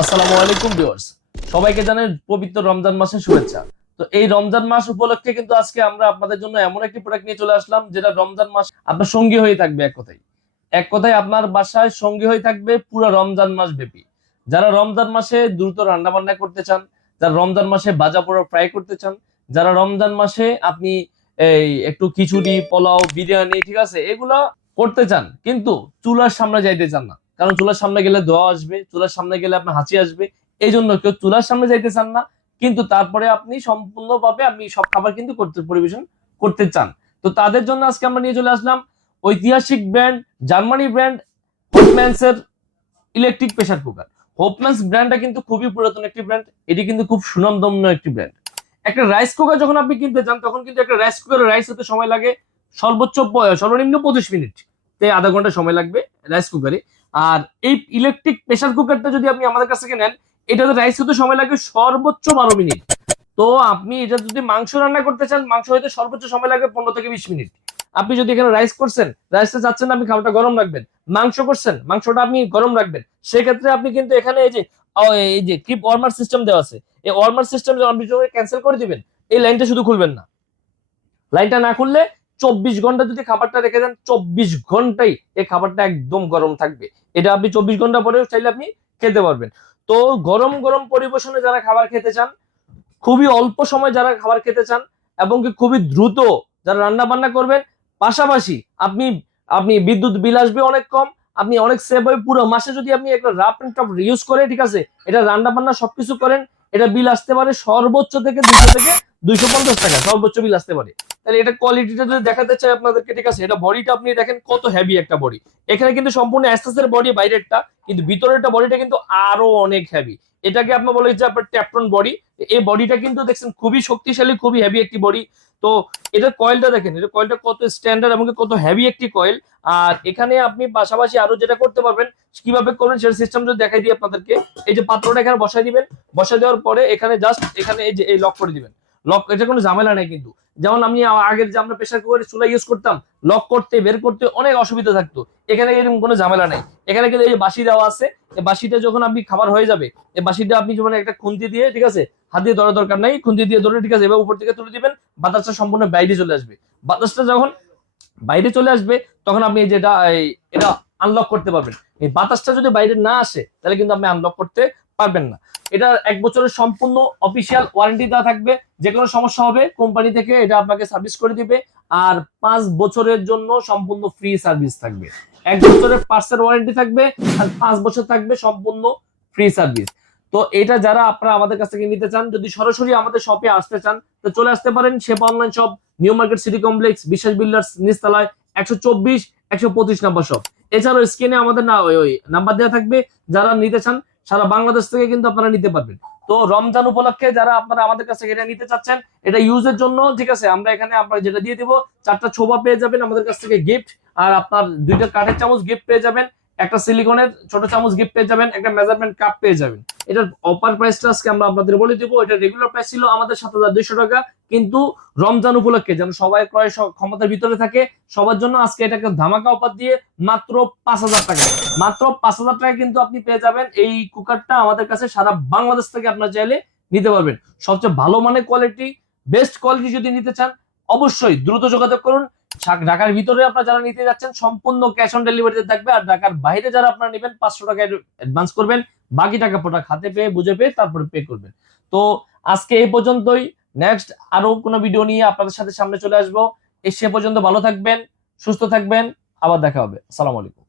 আসসালামু আলাইকুম ভিউয়ার্স, সবাইকে জানাই পবিত্র রমজান মাসের শুভেচ্ছা। তো এই রমজান মাস উপলক্ষে কিন্তু আজকে আমরা আপনাদের জন্য এমন একটি প্রোডাক্ট নিয়ে চলে আসলাম যেটা রমজান মাস আপনার সঙ্গী হয়ে থাকবে। এক কথায় আপনার বাসায় সঙ্গী হয়ে থাকবে পুরো রমজান মাস ব্যাপী। যারা রমজান মাসে দ্রুত রান্না বান্না করতে চান, যারা রমজান মাসে ভাজা পোড়া ফ্রাই করতে চান, যারা রমজান মাসে আপনি এই একটু খিচুড়ি, পোলাও, বিরিয়ানি, ঠিক আছে, এগুলো করতে চান কিন্তু চুলার সামনে যাইতে চান না, কারণ চুলার সামনে গেলে ধোঁয়া আসবে, চুলার সামনে গেলে আপনার হাঁচি আসবে। এই জন্য কেউ চুলার সামনে যাইতে চান না, কিন্তু তারপরে আপনি সম্পূর্ণভাবে আপনি সব খাবার কিন্তু পরিবেশন করতে চান। তো তাদের জন্য আজকে আমরা নিয়ে চলে আসলাম ঐতিহাসিক ব্র্যান্ড, জার্মানি ব্র্যান্ড হোপম্যানস এর ইলেকট্রিক প্রেসার কুকার। হোপম্যানস ব্র্যান্ডটা কিন্তু খুবই পুরাতন একটি ব্র্যান্ড, এটি কিন্তু খুব সুনামধন্য একটি ব্র্যান্ড। একটা রাইস কুকার যখন আপনি কিনতে চান তখন কিন্তু একটা রাইস কুকারে রাইস হতে সময় লাগে সর্বনিম্ন 25 মিনিট, তাই আধা ঘন্টা সময় লাগবে রাইস কুকারে। আর এই ইলেকট্রিক প্রেসার কুকারটা যদি আপনি আমাদের কাছ থেকে নেন, এটাতে রাইস হতে সময় লাগবে সর্বোচ্চ 12 মিনিট। তো আপনি এটা যদি মাংস রান্না করতে চান, মাংস হইতে সর্বোচ্চ সময় লাগবে 15 থেকে 20 মিনিট। আপনি যদি এখানে রাইস করছেন, রাইসটা চাচ্ছেন আপনি খাবারটা গরম রাখবেন, মাংস করছেন মাংসটা আপনি গরম রাখবেন, সেক্ষেত্রে আপনি কিন্তু এখানে এই যে ক্লিপ ওয়ার্মার সিস্টেম দেওয়া আছে, এই ওয়ার্মার সিস্টেম আপনি যখন ক্যান্সেল করে দিবেন, এই লাইনটা শুধু খুলবেন না। লাইনটা না খুললে 24 ঘন্টা যদি খাবারটা রেখে দেন, 24 ঘন্টাই এই খাবারটা একদম গরম থাকবে। এটা আপনি 24 ঘন্টা পরেও চাইলে আপনি খেতে পারবেন। তো গরম গরম পরিবেশনে যারা খাবার খেতে চান, খুবই অল্প সময় যারা খাবার খেতে চান, এবং কি খুবই দ্রুত যারা রান্না বান্না করবেন, পাশাপাশি আপনি আপনি বিদ্যুৎ বিল আসবে অনেক কম, আপনি অনেক সেভ হবে পুরো মাসে। যদি আপনি একটা রাফ এন্ড টাফ ইউজ করে, ঠিক আছে, এটা রান্না বান্না সবকিছু করেন, এটা বিল আসতে পারে সর্বোচ্চ থেকে 200 থেকে 250 টাকা সর্বোচ্চ বিল আসতে পারে। তাহলে এটা কোয়ালিটিটা যদি দেখাতে চাই আপনাদেরকে, ঠিক আছে, এটা বডিটা আপনি দেখেন কত হেভি একটা বডি। এখানে কিন্তু সম্পূর্ণ এসএস বডি বাইরেরটা, কিন্তু ভিতরেরটা বডিটা কিন্তু আরো অনেক হেভি। এটাকে আপনার বলে যে আপনার ট্যাপটন বডি। এই বডিটা কিন্তু দেখছেন খুবই শক্তিশালী, খুবই হেভি একটি বডি। তো এটার কয়েলটা দেখেন, এটা কয়েলটা কত স্ট্যান্ডার্ড এবং কত হেভি একটি কয়েল। আর এখানে আপনি পাশাপাশি আরো যেটা করতে পারবেন, কিভাবে করবেন সেটা সিস্টেম যদি দেখাই দিই আপনাদেরকে। এই যে পাত্রটা এখানে বসাই দিবেন, বসাই দেওয়ার পরে এখানে জাস্ট এখানে এই যে এই লক করে দিবেন। লক, এটা কোনো ঝামেলা নাই কিন্তু। যেমন আমি আগের যে আমরা প্রেসার কুকারে চুলা ইউজ করতাম, লক করতে বের করতে অনেক অসুবিধা থাকতো, এখানে এরকম কোনো ঝামেলা নাই। এখানে কিন্তু এই যে বাঁশি দেওয়া আছে, এই বাঁশিটা যখন আপনি খাবার হয়ে যাবে, এই বাঁশিটা আপনি যেমন একটা খুন্তি দিয়ে, ঠিক আছে, হাত দিয়ে ধরার দরকার নাই, খুন্তি দিয়ে ধরে, ঠিক আছে, এবার উপর থেকে তুলে দিবেন, বাতাসটা সম্পূর্ণ বাইরে চলে আসবে। বাতাসটা যখন বাইরে চলে আসবে তখন আপনি যেটা এটা আনলক করতে পারবেন। এই বাতাসটা যদি বাইরে না আসে তাহলে কিন্তু আপনি আনলক করতে পারবেন না। এটা 1 বছরের সম্পূর্ণ অফিসিয়াল ওয়ারেন্টি দেওয়া থাকবে, যে কোনো সমস্যা হবে কোম্পানি থেকে এটা আপনাকে সার্ভিস করে দিবে। আর 5 বছরের জন্য সম্পূর্ণ ফ্রি সার্ভিস থাকবে। 1 বছরের পার্টসের ওয়ারেন্টি থাকবে, আর 5 বছর থাকবে সম্পূর্ণ ফ্রি সার্ভিস। তো এটা যারা আপনারা আমাদের কাছ থেকে নিতে চান, যদি সরাসরি আমাদের শপে আসতে চান, তো চলে আসতে পারেন শেপা online shop, new market city complex, Biswas builders নিচতলায় 124 125 নাম্বার শপ। এছাড়াও স্ক্রিনে আমাদের না ওই নাম্বার দেওয়া থাকবে, যারা নিতে চান সারা বাংলাদেশ থেকে কিন্তু আপনারা নিতে পারবেন। তো রমজান উপলক্ষে যারা আপনারা আমাদের কাছে এটা নিতে চাচ্ছেন, এটা ইউজের জন্য, ঠিক আছে, আমরা এখানে আপনারা যেটা দিয়ে দিব, 4টা ছোবা পেয়ে যাবেন আমাদের কাছ থেকে গিফট, আর আপনার 2টা কাঠের চামচ গিফট পেয়ে যাবেন, একটা সিলিকনের ছোট চামচ গিফট পেয়ে যাবেন, একটা মেজারমেন্ট কাপ পেয়ে যাবেন। এটার অফার প্রাইসটা আজকে আমরা আপনাদের বলে দিব। এটা রেগুলার প্রাইস ছিল আমাদের 7200 টাকা, কিন্তু রমজান উপলক্ষে যেন সবাই ক্রয় ক্ষমতার ভিতরে থাকে, সবার জন্য আজকে এটাকে ধামাকা অফার দিয়ে মাত্র 5000 টাকা, মাত্র 5000 টাকা কিন্তু আপনি পেয়ে যাবেন এই কুকারটা আমাদের কাছে। সারা বাংলাদেশ থেকে আপনার চাইলে নিতে পারবেন। সবচেয়ে ভালো মানের কোয়ালিটি, বেস্ট কোয়ালিটি যদি নিতে চান অবশ্যই দ্রুত যোগাযোগ করুন। ঢাকার ভিতরে আপনারা যারা নিতে যাচ্ছেন সম্পূর্ণ ক্যাশ অন ডেলিভারিতে থাকবে, আর ঢাকার বাইরে যারা আপনারা নেবেন 500 টাকা অ্যাডভান্স করবেন, বাকি টাকা প্রোডাক্ট হাতে পেয়ে বুঝে পেয়ে তারপরে পে করবেন। তো আজকে এই পর্যন্তই। নেক্সট আরো কোনো ভিডিও নিয়ে আপনাদের সাথে সামনে চলে আসবো। সে পর্যন্ত ভালো থাকবেন, সুস্থ থাকবেন, আবার দেখা হবে। আসসালামু আলাইকুম।